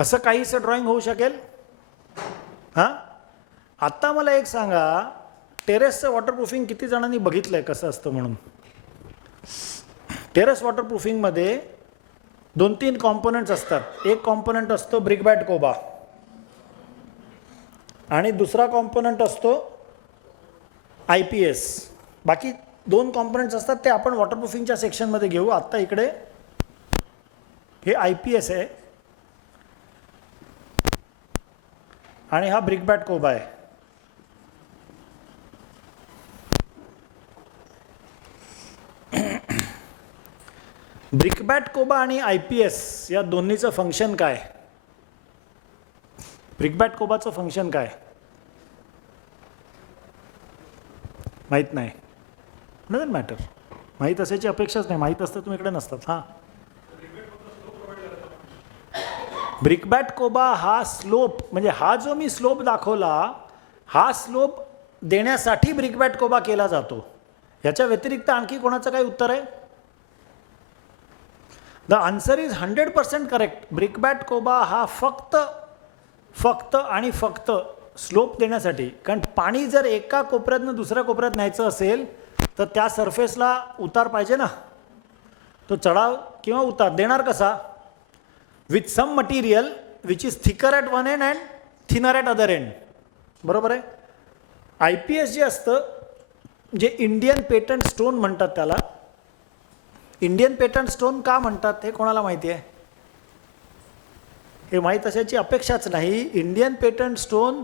असं काहीसं ड्रॉइंग होऊ शकेल? हां, आत्ता मला एक सांगा, टेरेसचं वॉटरप्रूफिंग किती जणांनी बघितलं आहे कसं असतं म्हणून? टेरेस वॉटरप्रूफिंगमध्ये 2-3 कॉम्पोनंट्स असतात. एक कॉम्पोनंट असतो ब्रिकबॅट कोबा आणि दुसरा कॉम्पोनंट असतो IPS. बाकी 2 कॉम्पोनंट्स असतात ते आपण वॉटरप्रूफिंगच्या सेक्शनमध्ये घेऊ. आत्ता इकडे हे IPS आहे आणि हा ब्रिकबॅट कोबा आहे. ब्रिकबॅट कोबा आणि IPS या दोन्हीचं फंक्शन काय? ब्रिकबॅट कोबाचं फंक्शन काय? माहीत नाही. Doesn't matter. माहीत असायची अपेक्षाच नाही. माहीत असतं तुम्ही इकडे नसतात. हां, ब्रिकबॅट कोबा हा स्लोप, म्हणजे हा जो मी स्लोप दाखवला, हा स्लोप देण्यासाठी ब्रिकबॅट कोबा केला जातो. याच्या व्यतिरिक्त आणखी कोणाचं काही उत्तर आहे? The answer is 100% correct. Brickbat कोबा हा फक्त आणि फक्त स्लोप देण्यासाठी. कारण पाणी जर एका कोपऱ्यातनं दुसऱ्या कोपऱ्यात न्यायचं असेल तर त्या सरफेसला उतार पाहिजे ना. तो चढाव किंवा उतार देणार कसा? With some material which is thicker at one end and thinner at other end. बरोबर आहे. IPS जे असतं, जे इंडियन पेटंट स्टोन म्हणतात त्याला. इंडियन पेटंट स्टोन का म्हणतात हे कोणाला माहिती आहे? हे माहीत असायची अपेक्षाच नाही. इंडियन पेटंट स्टोन,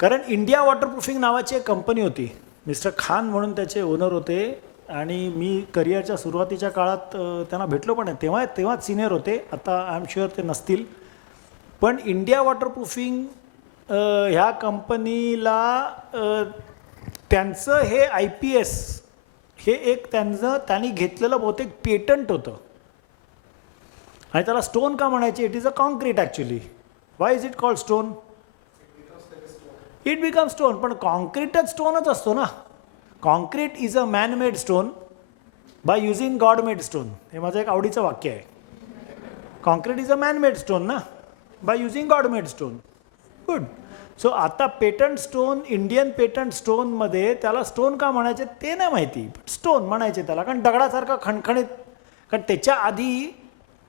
कारण इंडिया वॉटरप्रूफिंग नावाची एक कंपनी होती. मिस्टर खान म्हणून त्याचे ओनर होते आणि मी करिअरच्या सुरुवातीच्या काळात त्यांना भेटलो पण आहे. तेव्हाच सिनियर होते. आता आय एम शुअर ते नसतील. पण इंडिया वॉटरप्रूफिंग ह्या कंपनीला त्यांचं हे IPS हे एक त्यांनी घेतलेलं बहुतेक पेटंट होतं. आणि त्याला स्टोन का म्हणायचे? It is a concrete actually. Why is it called stone? It become stone. पण कॉन्क्रीटच स्टोनच असतो ना. Concrete is a man made stone by using God made stone. हे माझं एक आवडीचं वाक्य आहे. Concrete is a man made stone ना, by using God made stone. Good. So आता पेटंट स्टोन, इंडियन पेटंट स्टोनमध्ये त्याला स्टोन का म्हणायचे ते नाही माहिती. स्टोन म्हणायचे त्याला कारण दगडासारखा खणखणीत. कारण त्याच्या आधी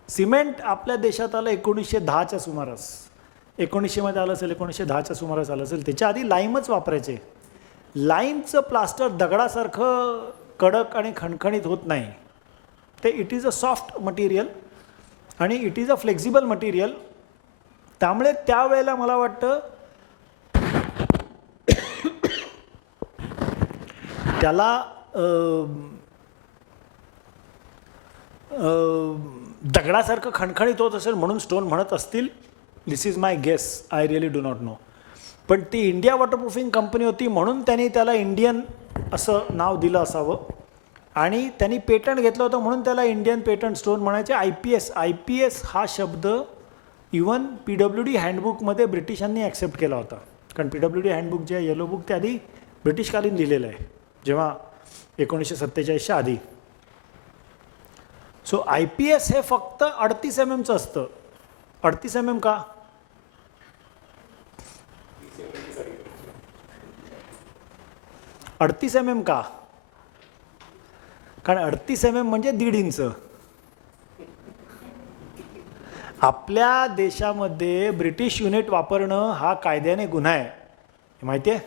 सिमेंट आपल्या देशात आलं 1910च्या सुमारास. 1900मध्ये आलं असेल, 1910च्या सुमारास आलं असेल. त्याच्या आधी लाईमच वापरायचे. लाईमचं प्लास्टर दगडासारखं कडक आणि खणखणीत होत नाही. ते it is a soft material आणि it is a flexible material. त्यामुळे त्यावेळेला मला वाटतं त्याला दगडासारखं खणखणीत होत असेल म्हणून स्टोन म्हणत असतील. This is my guess. I really do not know. पण ती इंडिया वॉटरप्रूफिंग कंपनी होती म्हणून त्यांनी त्याला इंडियन असं नाव दिलं असावं. आणि त्यांनी पेटंट घेतलं होतं म्हणून त्याला इंडियन पेटंट स्टोन म्हणायचे. IPS हा शब्द इवन PWD हँडबुकमध्ये ब्रिटिशांनी ॲक्सेप्ट केला होता. कारण PWD हँडबुक जे येलो बुक ते आधी ब्रिटिशकालीन लिहिलेलं आहे, जेव्हा 1947च्या आधी. सो IPS हे फक्त 38 mm असतं. 38 mm का? अडतीस MM का? कारण 38 mm म्हणजे 1.5 इंच. आपल्या देशामध्ये ब्रिटिश युनिट वापरणं हा कायद्याने गुन्हा आहे, माहिती आहे?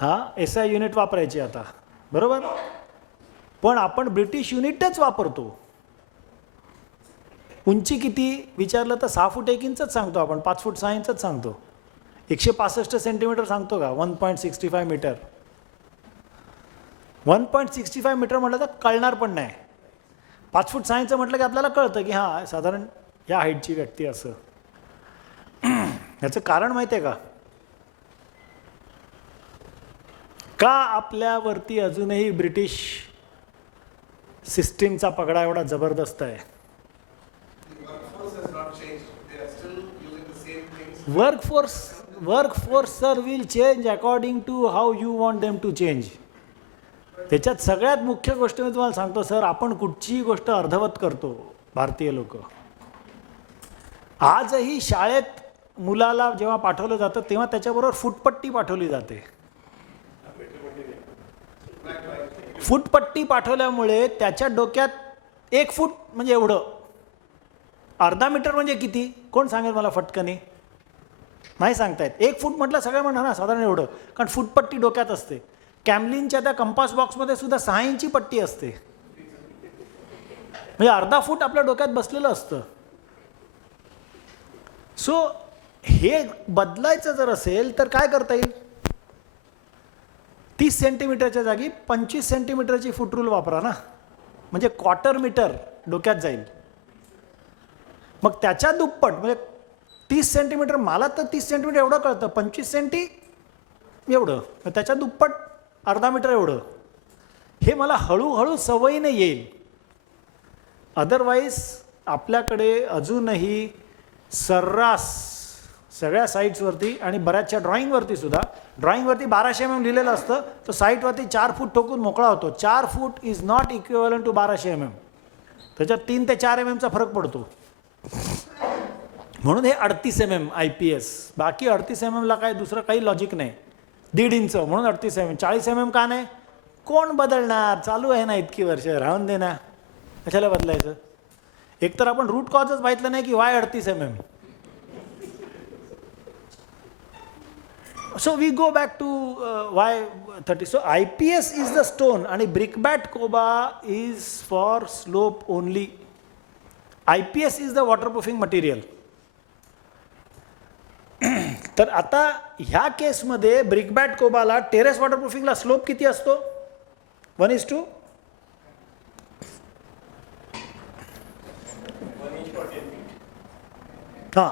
हां, SI युनिट वापरायची आता, बरोबर. पण आपण ब्रिटिश युनिटच वापरतो. उंची किती विचारलं तर 6 फूट 1 इंचच सांगतो आपण. 5 फूट 6 इंचच सांगतो. 165 सेंटीमीटर सांगतो का? 1.65 मीटर. 1.65 मीटर म्हटलं तर कळणार पण नाही. 5 फूट 6 इंच म्हटलं की आपल्याला कळतं की हां साधारण या हाईटची व्यक्ती असं. याचं कारण माहिती आहे का? का आपल्यावरती अजूनही ब्रिटिश सिस्टीमचा पगडा एवढा जबरदस्त आहे? Workforce sir will change according to how you want them to change. त्याच्यात सगळ्यात मुख्य गोष्ट मी तुम्हाला सांगतो सर, आपण कुठचीही गोष्ट अर्धवट करतो भारतीय लोक. आजही शाळेत मुलाला जेव्हा पाठवलं जातं तेव्हा त्याच्याबरोबर फुटपट्टी पाठवली जाते. फुटपट्टी पाठवल्यामुळे त्याच्या डोक्यात 1 फूट म्हणजे एवढं, अर्धा मीटर म्हणजे किती कोण सांगेल मला फटकनी? नाही सांगतायत. 1 फूट म्हटलं सगळं म्हणणार ना साधारण एवढं, कारण फुटपट्टी डोक्यात असते. कॅमलिनच्या त्या कंपास बॉक्समध्ये सुद्धा 6 इंची पट्टी असते, म्हणजे अर्धा फूट आपल्या डोक्यात बसलेलं असतं. सो हे बदलायचं जर असेल तर काय करता येईल? 30 सेंटीमीटरच्या जागी 25 सेंटीमीटरची फूट रूल वापरा ना, म्हणजे 1/4 मीटर डोक्यात जाईल. मग त्याच्या दुप्पट म्हणजे 30 सेंटीमीटर, मला तर 30 सेंटीमीटर एवढं कळतं, 25 सेंटी एवढं, त्याच्या दुप्पट अर्धा मीटर एवढं. हे मला हळूहळू सवयीने येईल. अदरवाईज आपल्याकडे अजूनही सर्रास सगळ्या साईट्सवरती आणि बऱ्याचशा ड्रॉइंगवरती सुद्धा, ड्रॉइंगवरती 1200 mm लिहिलेलं असतं, तर साईटवरती 4 फूट ठोकून मोकळा होतो. 4 foot is not equivalent to 1200 mm. त्याच्यात 3 ते 4 mm चा फरक पडतो. म्हणून हे 38 mm IPS. बाकी 38 mm ला काय दुसरं काही लॉजिक नाही. 1.5 इंच म्हणून 38 mm. 40 mm का नाही? कोण बदलणार? चालू आहे ना इतकी वर्ष, राहून दे ना, कशाला बदलायचं? एकतर आपण रूट कॉजच माहितलं नाही की Y 38 mm. So we go back to why 30. So IPS is the stone and brickbat koba is for slope only. IPS is the waterproofing material. तर आता ह्या केसमध्ये ब्रिकबॅट कोबाला टेरेस वॉटरप्रूफिंगला स्लोप किती असतो? 1:1 हां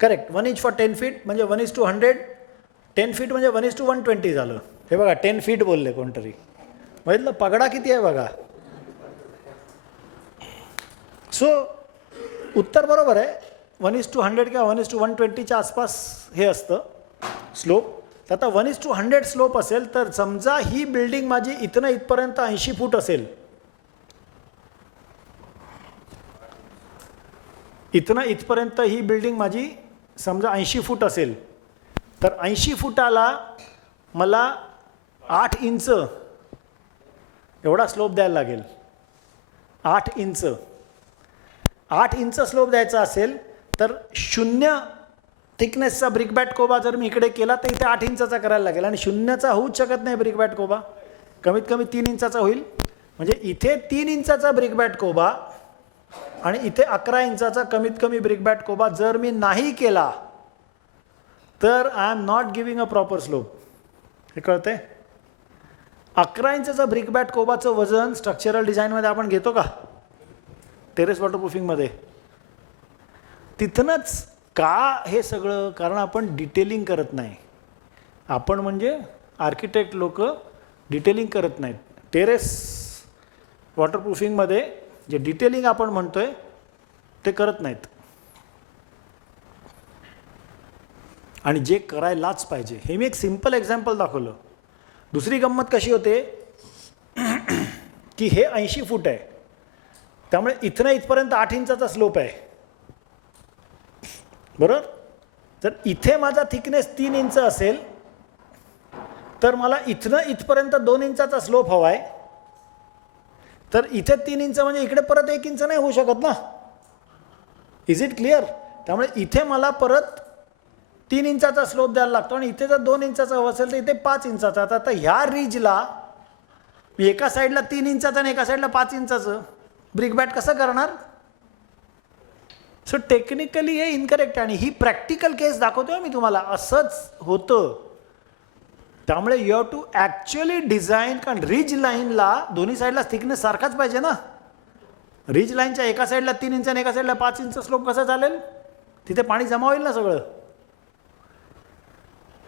करेक्ट. 1 इंच फॉर 10 फीट म्हणजे 1:100. 10 feet म्हणजे 1:120 झालं. हे बघा 10 फीट बोलले कोणतरी, बघितलं पगडा किती आहे बघा. सो उत्तर बरोबर आहे. 1:100 किंवा 1:120च्या आसपास हे असतं स्लोप. तर आता 1:100 स्लोप असेल तर समजा ही बिल्डिंग माझी इथनं इथपर्यंत 80 फूट असेल, इथनं इथपर्यंत ही बिल्डिंग माझी समजा 80 फूट असेल, तर 80 फुटाला मला 8 इंच एवढा स्लोप द्यायला लागेल. 8 इंच 8 इंच स्लोप द्यायचा असेल तर 0 थिकनेसचा ब्रिकबॅट कोबा जर मी इकडे केला तर इथे 8 इंचाचा करायला लागेल, आणि 0चा होऊच शकत नाही ब्रिकबॅट कोबा, कमीत कमी 3 इंचाचा होईल. म्हणजे इथे 3 इंचाचा ब्रिकबॅट कोबा आणि इथे 11 इंचाचा कमीत कमी ब्रिकबॅट कोबा जर मी नाही केला तर I am not giving a proper slope. हे कळतंय? 11 इंचाचा ब्रिकबॅट कोबाचं वजन स्ट्रक्चरल डिझाईनमध्ये आपण घेतो का? टेरेस वॉटरप्रूफिंगमध्ये. तिथनंच का हे सगळं? कारण आपण डिटेलिंग करत नाही. आपण म्हणजे आर्किटेक्ट लोक डिटेलिंग करत नाहीत. टेरेस वॉटरप्रूफिंगमध्ये जे डिटेलिंग आपण म्हणतोय ते करत नाहीत, आणि जे करायलाच पाहिजे. हे मी एक सिम्पल एक्झाम्पल दाखवलं. दुसरी गंमत कशी होते की हे 80 फूट आहे, त्यामुळे इथनं इथपर्यंत 8 इंचाचा स्लोप आहे, बरोबर. जर इथे माझा थिकनेस 3 इंच असेल तर मला इथनं इथपर्यंत 2 इंचाचा स्लोप हवा आहे, तर इथे 3 इंच म्हणजे इकडे परत 1 इंच नाही होऊ शकत ना. Is it clear? त्यामुळे इथे मला परत 3 इंचाचा स्लोप द्यायला लागतो, आणि इथे जर 2 इंचाचा हवा असेल तर इथे 5 इंचाचा. आता ह्या रिजला मी एका साईडला 3 इंचाचं आणि एका साईडला 5 इंचाचं ब्रिकबॅट कसं करणार? सो टेक्निकली हे इनकरेक्ट आहे, आणि ही प्रॅक्टिकल केस दाखवतोय मी तुम्हाला. असंच होतं. त्यामुळे you have to actually design, कारण रिज लाईनला दोन्ही साईडला थिकनेस सारखाच पाहिजे ना. रिज लाईनच्या एका साईडला 3 इंच आणि एका साईडला 5 इंच स्लोप कसं चालेल? तिथे पाणी जमा होईल ना सगळं.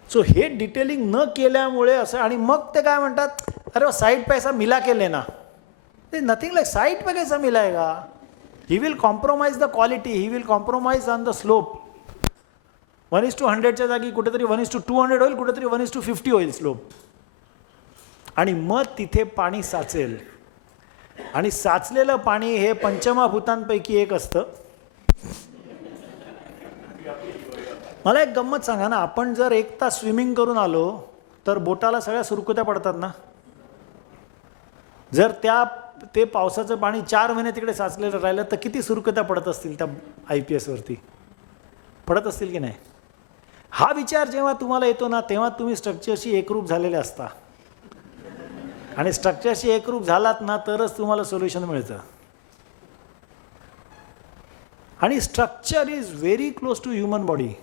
सो हे डिटेलिंग न केल्यामुळे असं. आणि मग ते काय म्हणतात, अरे साइड पे ऐसा मिला के लेना. नथिंग लाइक साइड पे कैसा मिलाएगा? He will compromise the quality, he will compromise on the slope. 1:100च्या जागी कुठेतरी 1:200 होईल, कुठेतरी 1:50 होईल स्लोप, आणि मग तिथे पाणी साचेल. आणि साचलेलं पाणी हे पंचमहाभूतांपैकी एक असतं. मला एक गंमत सांगा ना, आपण जर 1 तास स्विमिंग करून आलो तर बोटाला सगळ्या सुरकुत्या पडतात ना. जर ते पावसाचं पाणी 4 महिने तिकडे साचलेलं राहिलं तर किती सुरकुत्या पडत असतील त्या IPS वरती, पडत असतील की नाही. हा विचार जेव्हा तुम्हाला येतो ना, तेव्हा तुम्ही स्ट्रक्चरशी एकरूप झालेले असता. आणि स्ट्रक्चरशी एकरूप झालात ना तरच तुम्हाला सोल्युशन मिळतं. आणि structure is very close to human body.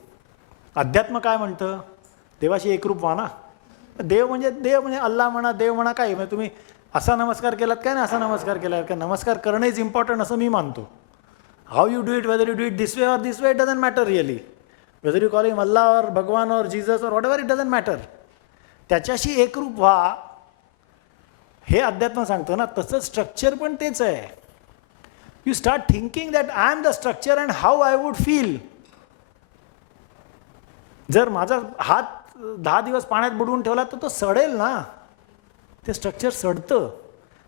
अध्यात्म काय म्हणतं? देवाशी एकरूप व्हा ना. देव म्हणजे अल्लाह म्हणा, देव म्हणा, काय म्हणजे तुम्ही असा नमस्कार केलात काय ना असा नमस्कार केला का, नमस्कार करणं इज इम्पॉर्टंट असं मी मानतो. How you do it, whether you do it this way और this way, it doesn't matter really. Whether you call him Allah और भगवान और जीसस और whatever, it doesn't matter. त्याच्याशी एकरूप व्हा हे अध्यात्म सांगतो ना. तसंच स्ट्रक्चर पण तेच आहे. You start thinking that I am the structure and how I would feel. जर माझा हात 10 दिवस पाण्यात बुडवून ठेवला तर तो सडेल ना. ते स्ट्रक्चर सडतं.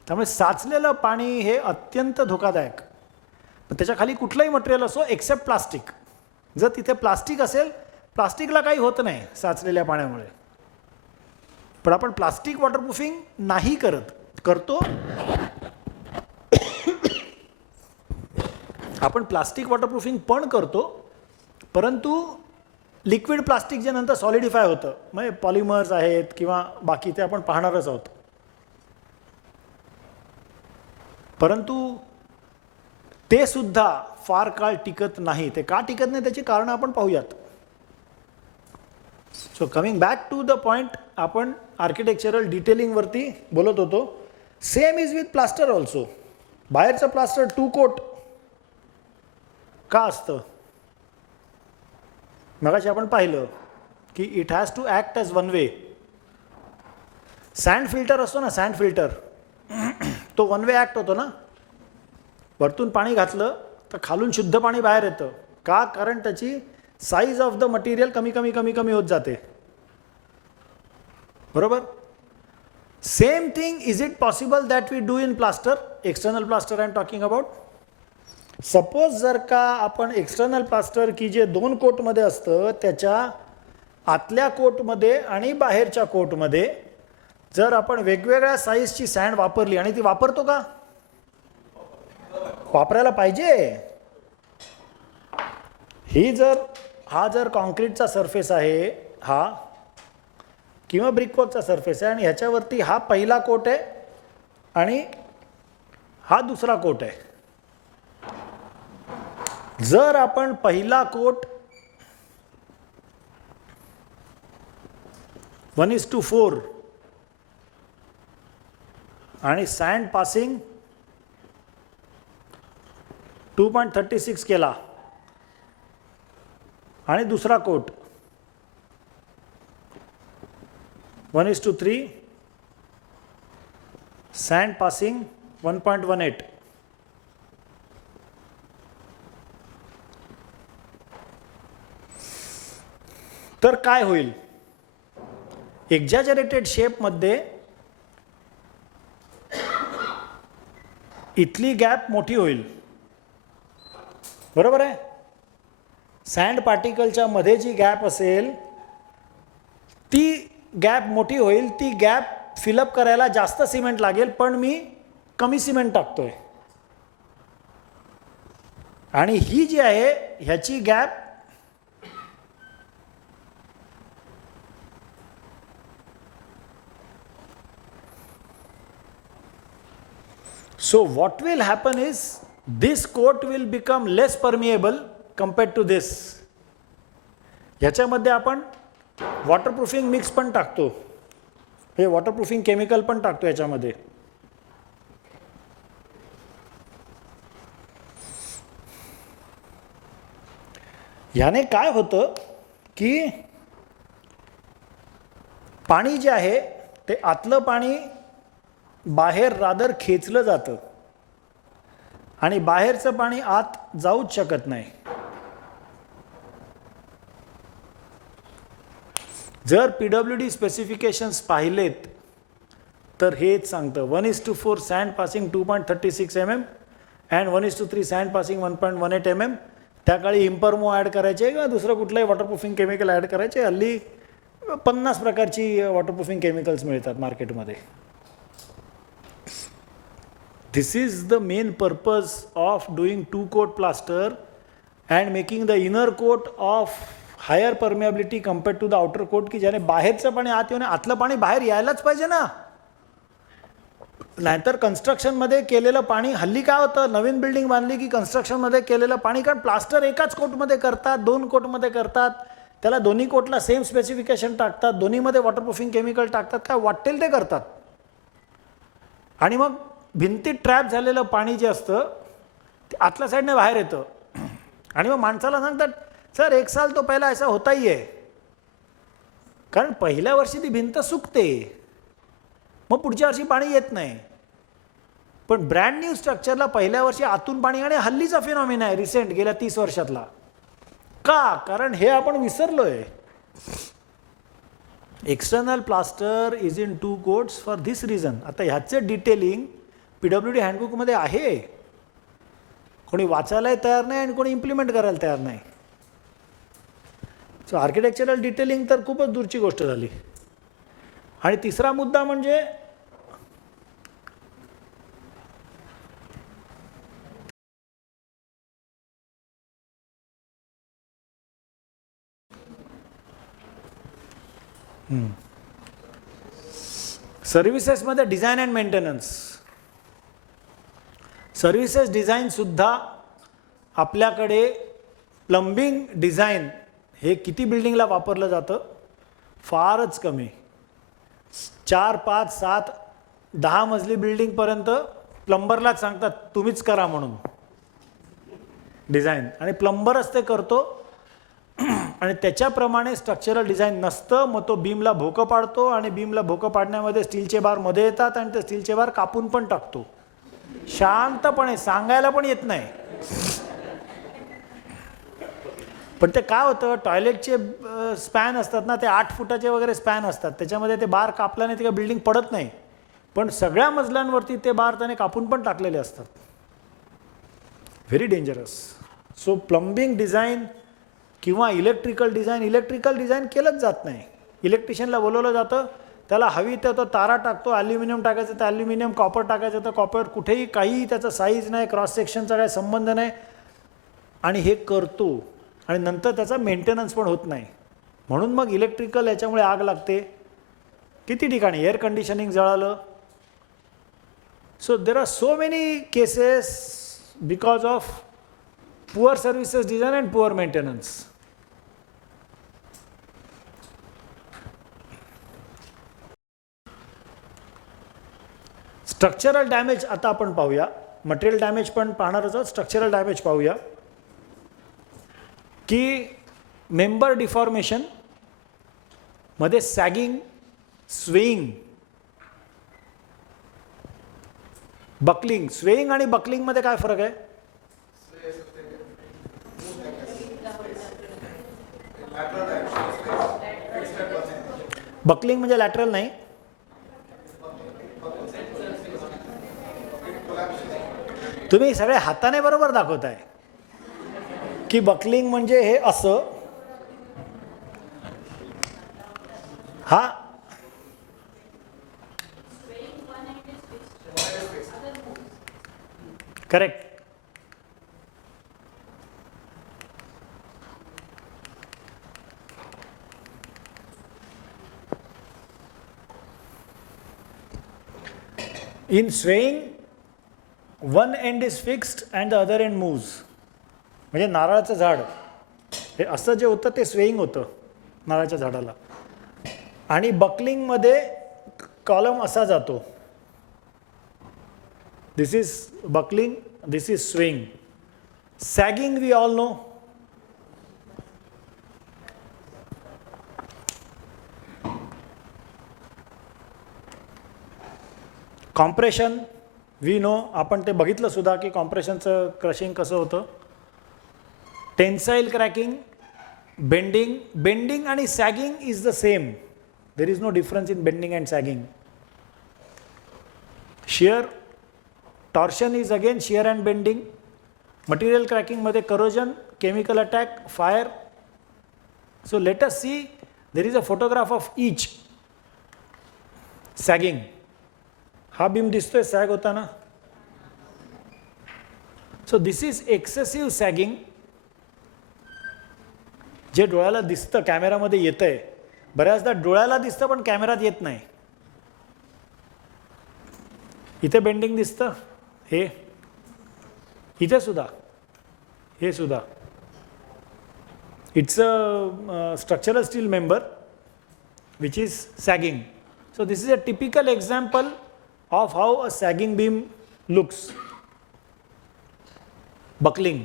त्यामुळे साचलेलं पाणी हे अत्यंत धोकादायक. पण त्याच्या खाली कुठलंही मटेरियल असो एक्सेप्ट प्लास्टिक. जर तिथे प्लास्टिक असेल, प्लास्टिकला काही होत नाही साचलेल्या पाण्यामुळे. पण आपण प्लास्टिक वॉटरप्रूफिंग नाही करतो. आपण प्लास्टिक वॉटरप्रूफिंग पण करतो, परंतु लिक्विड प्लास्टिक जे नंतर सॉलिडिफाय होतं, म्हणजे पॉलिमर्स आहेत किंवा बाकी, ते आपण पाहणारच आहोत. परंतु ते सुद्धा फार काळ टिकत नाही. ते का टिकत नाही त्याची कारणं आपण पाहूयात. So coming back to the point, आपण आर्किटेक्चरल डिटेलिंगवरती बोलत होतो. Same is with plaster also. बाहेरचं प्लास्टर 2 कोट का असतं? मगाशी आपण पाहिलं की it has to act as one way. Sand filter असतो ना, सँड फिल्टर, तो वन वे ॲक्ट होतो ना. वरतून पाणी घातलं तर खालून शुद्ध पाणी बाहेर येतं. का? कारण त्याची साईज ऑफ द मटेरियल कमी कमी कमी कमी होत जाते. बरोबर. Same thing is it possible that we do in plaster, external plaster I am talking about. Suppose जर का आपण एक्सटर्नल प्लास्टर की जे 2 कोटमध्ये असतं त्याच्या आतल्या कोटमध्ये आणि बाहेरच्या कोटमध्ये जर आपण वेगवेगळ्या साईजची सँड वापरली, आणि ती वापरतो का? वापरायला पाहिजे. हा जर कॉन्क्रीटचा सरफेस आहे हा, किंवा ब्रिकवर्कचा सरफेस आहे, आणि ह्याच्यावरती हा पहिला कोट आहे आणि हा दुसरा कोट आहे. जर आपण पहिला कोट 1:4 आणि सँड पासिंग 2.36 केला, आणि दुसरा कोट 1:3 सँड पासिंग 1.18, तर काय होईल? एक्झॅजरेटेड शेपमध्ये इथली गॅप मोठी होईल. बरोबर आहे. सँड पार्टिकलच्या मध्ये जी गॅप असेल ती गॅप मोठी होईल. ती गॅप फिलअप करायला जास्त सिमेंट लागेल, पण मी कमी सिमेंट टाकतोय. आणि ही जी आहे ह्याची gap so what will happen is this coat will become less permeable compared to this. ह्याच्यामध्ये आपण वॉटरप्रूफिंग मिक्स पण टाकतो, हे वॉटरप्रूफिंग केमिकल पण टाकतो याच्यामध्ये. ह्याने काय होतं की पाणी जे आहे ते आतलं पाणी बाहेर रादर खेचलं जातं, आणि बाहेरचं पाणी आत जाऊच शकत नाही. जर PWD स्पेसिफिकेशन्स पाहिलेत तर हेच सांगतं 1:4 sand passing 2.36 mm and 1:3 sand passing 1.18 mm. त्या काळी इम्परमो ॲड करायचे किंवा दुसरं कुठलंही वॉटरप्रूफिंग केमिकल ॲड करायचे. हल्ली 50 प्रकारची वॉटरप्रूफिंग केमिकल्स मिळतात मार्केटमध्ये. This is the main purpose of doing 2-coat plaster and making the inner coat of higher permeability compared to the outer coat, की ज्याने बाहेरचं पाणी आत येऊन आतलं पाणी बाहेर यायलाच पाहिजे ना. नाहीतर कन्स्ट्रक्शनमध्ये केलेलं पाणी, हल्ली काय होतं, नवीन बिल्डिंग बांधली की कन्स्ट्रक्शनमध्ये केलेलं पाणी, कारण प्लास्टर एकाच कोटमध्ये करतात, 2 कोटमध्ये करतात, त्याला दोन्ही कोटला सेम स्पेसिफिकेशन टाकतात, दोन्हीमध्ये वॉटरप्रूफिंग केमिकल टाकतात, काय वाटेल ते करतात. आणि मग भिंतीत ट्रॅप झालेलं पाणी जे असतं ते आतल्या साईडने बाहेर येतं. आणि मग माणसाला सांगतात, सर 1 साल तो पहिला ऐसा होता ही आहे, कारण पहिल्या वर्षी ती भिंत सुकते, मग पुढच्या वर्षी पाणी येत नाही. पण ब्रँड न्यू स्ट्रक्चरला पहिल्या वर्षी आतून पाणी, आणि हल्लीचा फिनॉमिना आहे रिसेंट गेल्या 30 वर्षातला. का? कारण हे आपण विसरलोय. External plaster is in 2 coats for this reason. आता ह्याचे डिटेलिंग PWD हँडबुकमध्ये आहे, कोणी वाचायलाही तयार नाही आणि कोणी इम्प्लिमेंट करायला तयार नाही. सो आर्किटेक्चरल डिटेलिंग तर खूपच दूरची गोष्ट झाली. आणि तिसरा मुद्दा म्हणजे सर्व्हिसेसमध्ये डिझाईन अँड मेंटेनन्स. सर्व्हिसेस डिझाईनसुद्धा आपल्याकडे प्लंबिंग डिझाईन हे किती बिल्डिंगला वापरलं जातं? फारच कमी. 4, 5, 7, 10 मजली बिल्डिंगपर्यंत प्लंबरलाच सांगतात तुम्हीच करा म्हणून डिझाईन, आणि प्लंबरच ते करतो. आणि त्याच्याप्रमाणे स्ट्रक्चरल डिझाईन नसतं. मग तो बीमला भोकं पाडतो, आणि बीमला भोकं पाडण्यामध्ये स्टीलचे बार मध्ये येतात, आणि ते स्टीलचे बार कापून पण टाकतो शांतपणे, सांगायला पण येत नाही. पण ते काय होतं, टॉयलेटचे स्पॅन असतात ना, ते 8 फुटाचे वगैरे स्पॅन असतात, त्याच्यामध्ये ते बार कापल्याने ते बिल्डिंग पडत नाही, पण सगळ्या मजल्यांवरती ते बार त्याने कापून पण टाकलेले असतात. Very dangerous. So plumbing design किंवा इलेक्ट्रिकल डिझाईन केलंच जात नाही. इलेक्ट्रिशियनला बोलवलं जातं, त्याला हवी तर तो तारा टाकतो, ॲल्युमिनियम टाकायचं तर ॲल्युमिनियम, कॉपर टाकायचं तर कॉपर, कुठेही काही त्याचा साईज नाही, क्रॉस सेक्शनचा काही संबंध नाही, आणि हे करतो. आणि नंतर त्याचा मेंटेनन्स पण होत नाही. म्हणून मग इलेक्ट्रिकल याच्यामुळे आग लागते. किती ठिकाणी एअर कंडिशनिंग जळालं. So there are so many cases because of poor services design and poor maintenance. Structural damage आता आपण पाहूया. मटेरियल डॅमेज पण पाहणारच आहोत, स्ट्रक्चरल डॅमेज पाहूया. की मेंबर डिफॉर्मेशन मध्ये सॅगिंग, स्वेईंग, बकलिंग. स्वेईंग आणि बकलिंग मध्ये काय फरक आहे? बकलिंग म्हणजे लॅटरल नाही, तुम्ही सगळे हाताने बरोबर दाखवताय की बकलिंग म्हणजे हे असं, हा correct. In swaying, one end is fixed and the other end moves. म्हणजे नारळाचं झाड हे असं जे होतं ते स्वेईंग होतं नारळाच्या झाडाला, आणि बकलिंगमध्ये कॉलम असा जातो. This is buckling, this is swaying. Sagging we all know. Compression we know, आपण ते बघितलं सुद्धा की कॉम्प्रेशनचं क्रशिंग कसं होतं. टेन्साईल क्रॅकिंग, बेंडिंग आणि sagging is the same. There is no difference in bending and sagging. Shear, torsion is again shear and bending. Material क्रॅकिंगमध्ये corrosion, chemical attack, fire. So let us see, there is a photograph of each. Sagging, हा beam दिसतोय sag होताना. So this is excessive sagging, जे डोळ्याला दिसतं, कॅमेरामध्ये येतंय. बऱ्याचदा डोळ्याला दिसतं पण कॅमेरात येत नाही. इथे बेंडिंग दिसतं, हे इथे सुद्धा, हे सुद्धा. It's a structural steel member which is sagging. So this is a typical example of how a sagging beam looks. Buckling,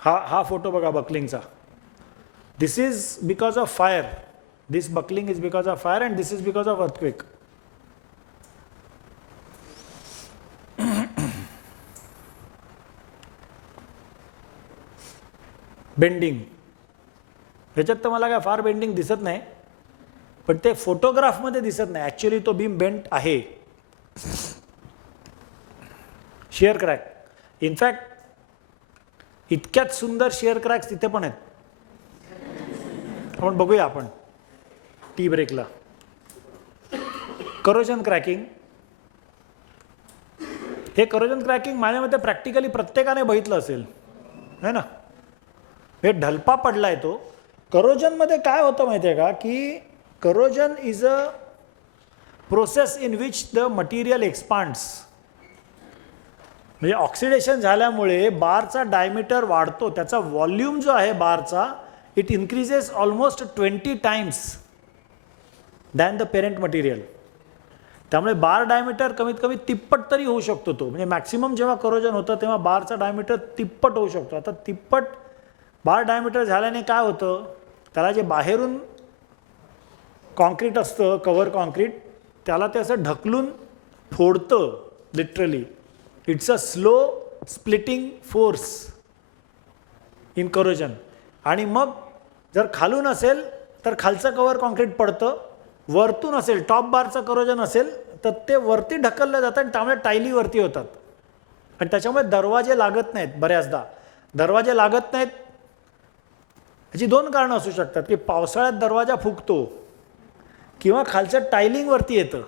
हा फोटो बघा बकलिंगचा. This is because of fire. This buckling is because of fire and this is because of earthquake. Bending, ह्याच्यात तर मला काय फार bending दिसत नाही, पण ते फोटोग्राफमध्ये दिसत नाही. ॲक्च्युली तो बीम बेंट आहे. शेअर क्रॅक, इनफॅक्ट इतक्यात सुंदर शेअर क्रॅक्स तिथे पण आहेत. आपण बघूया आपण टी ब्रेकला. करोजन क्रॅकिंग, हे करोजन क्रॅकिंग माझ्या मते प्रॅक्टिकली प्रत्येकाने बघितलं असेल, है ना. हे ढलपा पडलाय तो. करोजनमध्ये काय होतं माहिती आहे का, की corrosion is a process in which the material expands. म्हणजे ऑक्सिडेशन झाल्यामुळे बारचा डायमीटर वाढतो, त्याचा व्हॉल्यूम जो आहे बारचा, it increases almost 20 times than the parent material. त्यामुळे बार डायमीटर कमीत कमी तिप्पट तरी होऊ शकतो तो. म्हणजे मॅक्सिमम जेव्हा करोजन होतं तेव्हा बारचा डायमीटर तिप्पट होऊ शकतो. आता तिप्पट बार डायमीटर झाल्याने काय होतं, त्याला जे बाहेरून कॉन्क्रीट असतं, कव्हर कॉन्क्रीट, त्याला ते असं ढकलून फोडतं literally. It's a slow splitting force in corrosion. आणि मग जर खालून असेल तर खालचं कव्हर कॉन्क्रीट पडतं, वरतून असेल टॉप बारचं करोजन असेल तर ते वरती ढकललं जातं आणि त्यामुळे टायली वरती होतात. आणि त्याच्यामुळे दरवाजे लागत नाहीत. बऱ्याचदा दरवाजे लागत नाहीत, ह्याची दोन कारणं असू शकतात, की पावसाळ्यात दरवाजा फुगतो किंवा खालचं टायलिंगवरती येतं.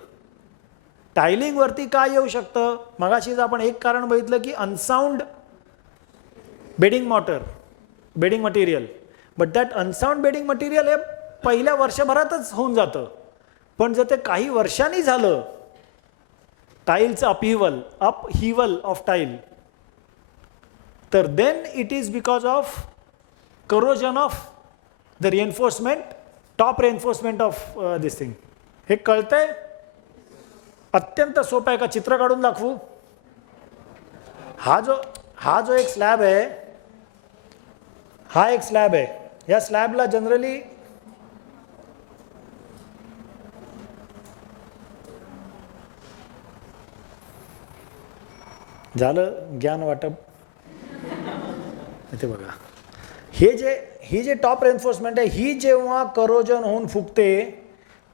टायलिंगवरती काय येऊ शकतं, मगाशीच आपण एक कारण बघितलं की unsound bedding material. But that unsound bedding material हे पहिल्या वर्षभरातच होऊन जातं. पण जर ते काही वर्षांनी झालं, टाईलचं अपहिवल ऑफ टाईल, तर then it is because of corrosion of the reinforcement, top reinforcement of this thing. हे कळतंय? अत्यंत सोपं आहे. का चित्र काढून दाखवू? हा जो एक स्लॅब आहे, हा एक स्लॅब आहे. या स्लॅबला जनरली झालं ज्ञान वाटप. इथे बघा, ही जे टॉप रेन्फोर्समेंट आहे, ही जेव्हा करोजन होऊन फुगते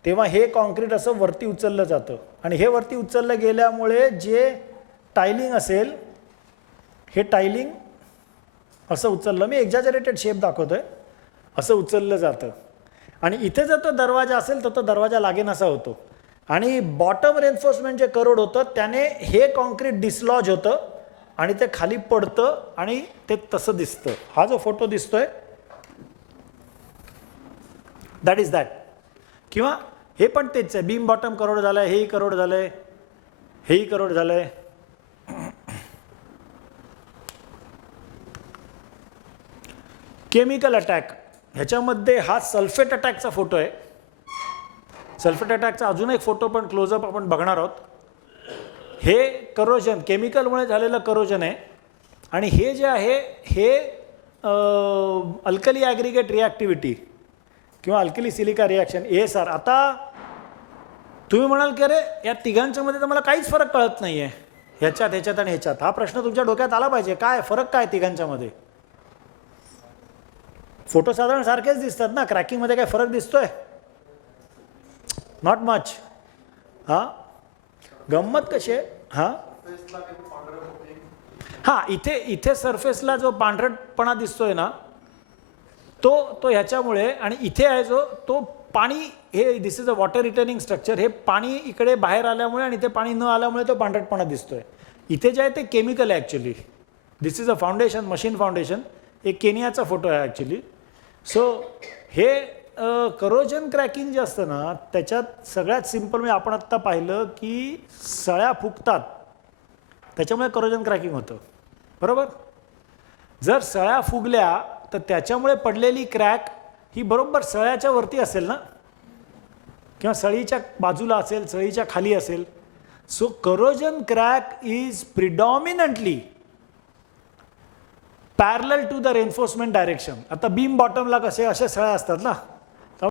तेव्हा हे कॉन्क्रीट असं वरती उचललं जातं. आणि हे वरती उचललं गेल्यामुळे जे टायलिंग असेल, हे टायलिंग असं उचललं, मी एक्झॅजरेटेड शेप दाखवतोय, असं उचललं जातं. आणि इथे जर तो दरवाजा असेल तर तो दरवाजा लागेन असा होतो. आणि बॉटम रेन्फोर्समेंट जे करोड होतं त्याने हे कॉन्क्रीट डिसलॉज होतं आणि ते खाली पडतं आणि ते तसं दिसतं. हा जो फोटो दिसतोय दॅट इज दॅट. किंवा हे पण तेच आहे, बीम बॉटम करोड झालंय, हेही करोड झालंय, हेही करोड झालंय. केमिकल अटॅक, ह्याच्यामध्ये हा सल्फेट अटॅकचा फोटो आहे. सल्फेट अटॅकचा अजून एक फोटो पण क्लोजअप आपण बघणार आहोत. हे करोजन, केमिकलमुळे झालेलं करोजन आहे. आणि हे जे आहे हे अल्कली ॲग्रिगेट रिॲक्टिव्हिटी किंवा अल्कली सिलिका रिॲक्शन, ASR. आता तुम्ही म्हणाल की अरे या तिघांच्या मध्ये तर मला काहीच फरक कळत नाही आहे, ह्याच्यात आणि ह्याच्यात. हा प्रश्न तुमच्या डोक्यात आला पाहिजे, काय फरक काय तिघांच्यामध्ये? फोटो साधारण सारखेच दिसतात ना, क्रॅकिंगमध्ये काय फरक दिसतोय? Not much. हां, गंमत कशी आहे, हां हां, इथे सरफेसला जो पांढरटपणा दिसतोय ना, तो ह्याच्यामुळे, आणि इथे आहे जो तो पाणी, हे this is a water returning structure, हे पाणी इकडे बाहेर आल्यामुळे आणि इथे पाणी न आल्यामुळे तो पांढरटपणा दिसतोय. इथे जे आहे ते केमिकल आहे actually. This is a foundation, machine foundation. एक केनियाचा फोटो आहे ॲक्च्युली. सो हे करोजन क्रॅकिंग जे असतं ना, त्याच्यात सगळ्यात सिम्पल म्हणजे आपण आत्ता पाहिलं की सळ्या फुगतात, त्याच्यामुळे करोजन क्रॅकिंग होतं, बरोबर. जर सळ्या फुगल्या तर त्याच्यामुळे पडलेली क्रॅक ही बरोबर सळ्याच्या वरती असेल ना, किंवा सळीच्या बाजूला असेल, सळीच्या खाली असेल. So corrosion crack is predominantly parallel to the reinforcement direction. आता बीम बॉटमला कसे अशा सळ्या असतात ना,